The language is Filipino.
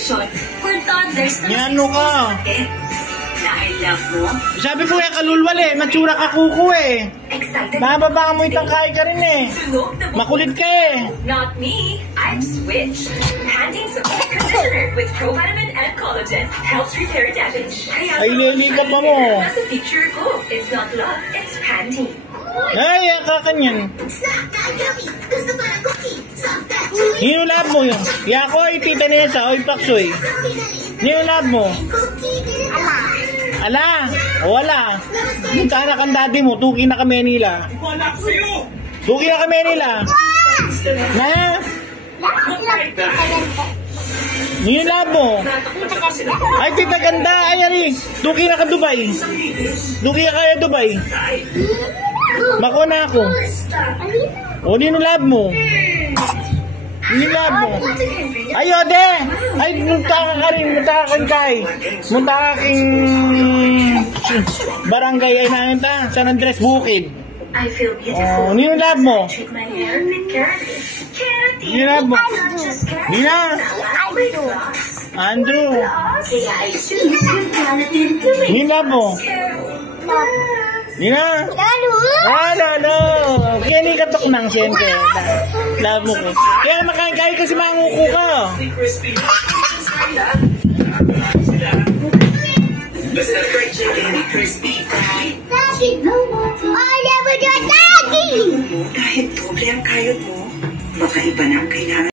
collection for toddlers na Yan ka. Na I love mo. Sabi ko eh, kalulwal eh. Matsura ka kuko eh. Excited. Mababa mo itang kaya ka rin eh. Makulit ka eh. Not me. I've switched. Pantene's Oat Conditioner with provitamin and collagen helps repair damage. Ay, lili ka pa mo. Nasa picture ko. It's not love. It's Pantene. Ay, kakanyan. Hinulab mo yun. Yako ay tita Nessa, oy paksoy. Hinulab mo. Ala, o wala. Punta na kang daddy mo, tuki na ka Manila. Tuki na ka Manila. Na? Hinulab mo. Ay, tita ganda, ay ari. Tuki na ka Dubai. Tuki na kaya Dubai. Mako na ako. O, ninulab mo. Ninulab mo. Ay, ode! Ay, munta ka rin. Munta ka kang kay. Munta ka king barangay ay namin ta. San Andres Bukid. I feel beautiful. O, ninulab mo. Treat my hair with keratin. Keratin. Ninulab mo. Not just keratin. Nina. Andrew. Kaya I choose yung keratin to make Ninulab mo. Nina. Lalo. Kaya katok nang siyempre. Love mo ko. Kaya makakain kasi manguko ka. Basta fried chicken, crispy fried. I never did daddy! Kahit doble ang kayod mo, baka iba na ang kailangan.